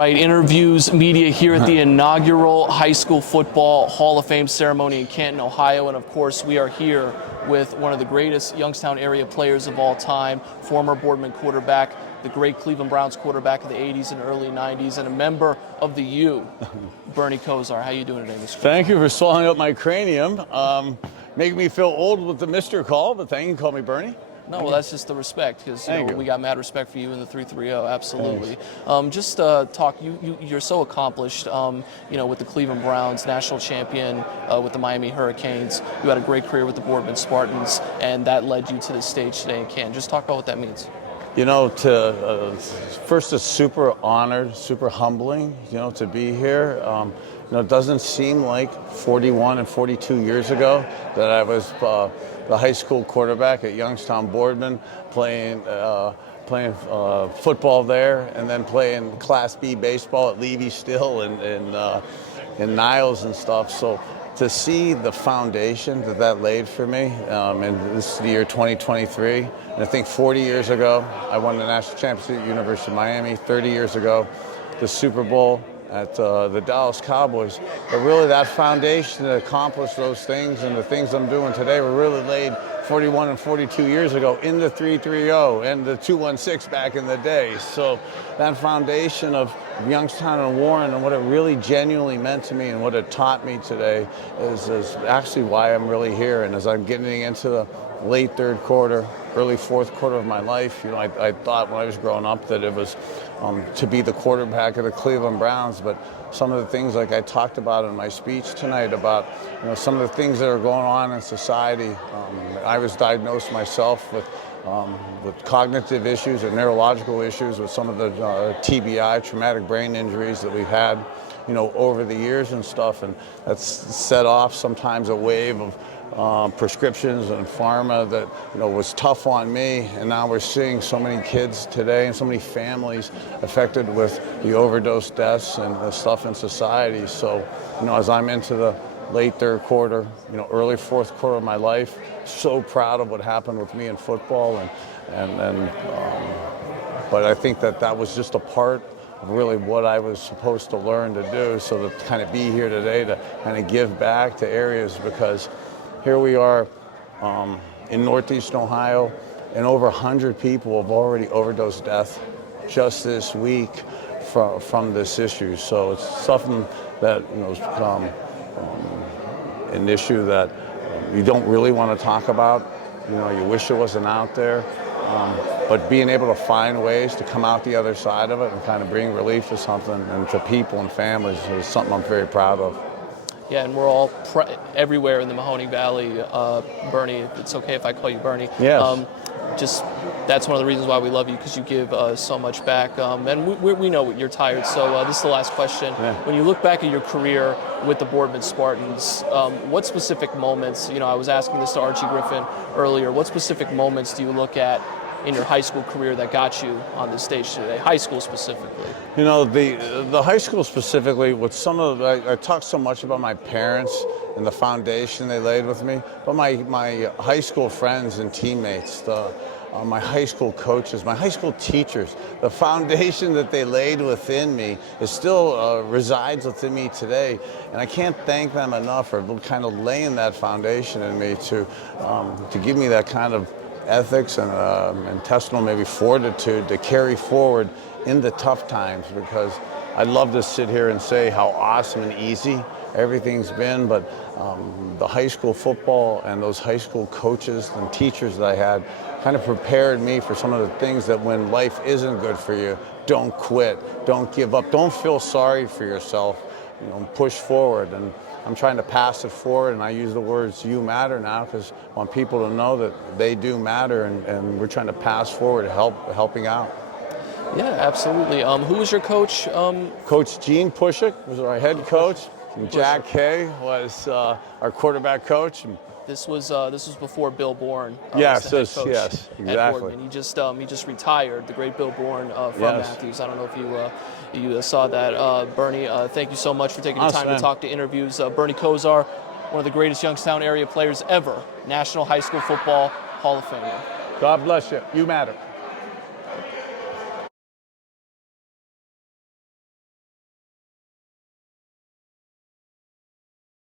Right, Interviews Media here at the inaugural High School Football Hall of Fame ceremony in Canton, Ohio. And of course, we are here with one of the greatest Youngstown area players of all time, former Boardman quarterback, the great Cleveland Browns quarterback of the 80s and early 90s, and a member of the U, Bernie Kosar. How you doing today, Mr. Thank you for swallowing up my cranium. Making me feel old with the Mr. call, but thank you. Call me Bernie. No, well, that's just the respect, because we got mad respect for you in the 330. Absolutely. You're so accomplished. With the Cleveland Browns, national champion with the Miami Hurricanes. You had a great career with the Boardman Spartans, and that led you to the stage today in Canton. Just talk about what that means. First, it's super honored, super humbling, to be here. It doesn't seem like 41 and 42 years ago that I was the high school quarterback at Youngstown Boardman, playing football there, and then playing Class B baseball at Levy still in Niles and stuff. So to see the foundation that laid for me, and this is the year 2023, and I think 40 years ago, I won the national championship at the University of Miami. 30 years ago, the Super Bowl at the Dallas Cowboys. But really that foundation to accomplish those things and the things I'm doing today were really laid 41 and 42 years ago in the 330 and the 216 back in the day. So that foundation of Youngstown and Warren and what it really genuinely meant to me and what it taught me today is actually why I'm really here. And as I'm getting into the late third quarter, early fourth quarter of my life, I thought when I was growing up that it was to be the quarterback of the Cleveland Browns, but some of the things like I talked about in my speech tonight about some of the things that are going on in society. I was diagnosed myself with cognitive issues and neurological issues with some of the TBI, traumatic brain injuries that we've had over the years and stuff, and that's set off sometimes a wave of prescriptions and pharma that was tough on me, and now we're seeing so many kids today and so many families affected with the overdose deaths and the stuff in society. So as I'm into the late third quarter, early fourth quarter of my life, so proud of what happened with me in football, but I think that was just a part of really what I was supposed to learn to do. So to kind of be here today to kind of give back to areas, because here we are in Northeast Ohio, and over 100 people have already overdosed death just this week from this issue. So it's something that has become an issue that you don't really want to talk about. You wish it wasn't out there. But being able to find ways to come out the other side of it and kind of bring relief to something and to people and families is something I'm very proud of. Yeah, and we're all everywhere in the Mahoning Valley. Bernie, it's okay if I call you Bernie. Yes. That's one of the reasons why we love you, because you give so much back. And we know you're tired, so this is the last question. Yeah. When you look back at your career with the Boardman Spartans, what specific moments, I was asking this to Archie Griffin earlier, what specific moments do you look at in your high school career that got you on the stage today, high school specifically? The high school specifically, with I talk so much about my parents and the foundation they laid with me, but my high school friends and teammates, my high school coaches, my high school teachers, the foundation that they laid within me is still resides within me today, and I can't thank them enough for kind of laying that foundation in me to give me that kind of ethics and intestinal maybe fortitude to carry forward in the tough times, because I'd love to sit here and say how awesome and easy everything's been, but the high school football and those high school coaches and teachers that I had kind of prepared me for some of the things that when life isn't good for you, don't quit, don't give up, don't feel sorry for yourself, push forward. And I'm trying to pass it forward, and I use the words "you matter" now because I want people to know that they do matter, and we're trying to pass forward, helping out. Yeah, absolutely. Who was your coach? Coach Gene Pushik was our head coach, and Jack Kay was our quarterback coach. This was before Bill Bourne. Yes, was the head coach yes, at exactly. Boardman. He just retired. The great Bill Bourne from Yes. Matthews. I don't know if you saw that. Bernie, thank you so much for taking the time to talk to Interviews. Bernie Kosar, one of the greatest Youngstown area players ever, National High School Football Hall of Famer. God bless you. You matter.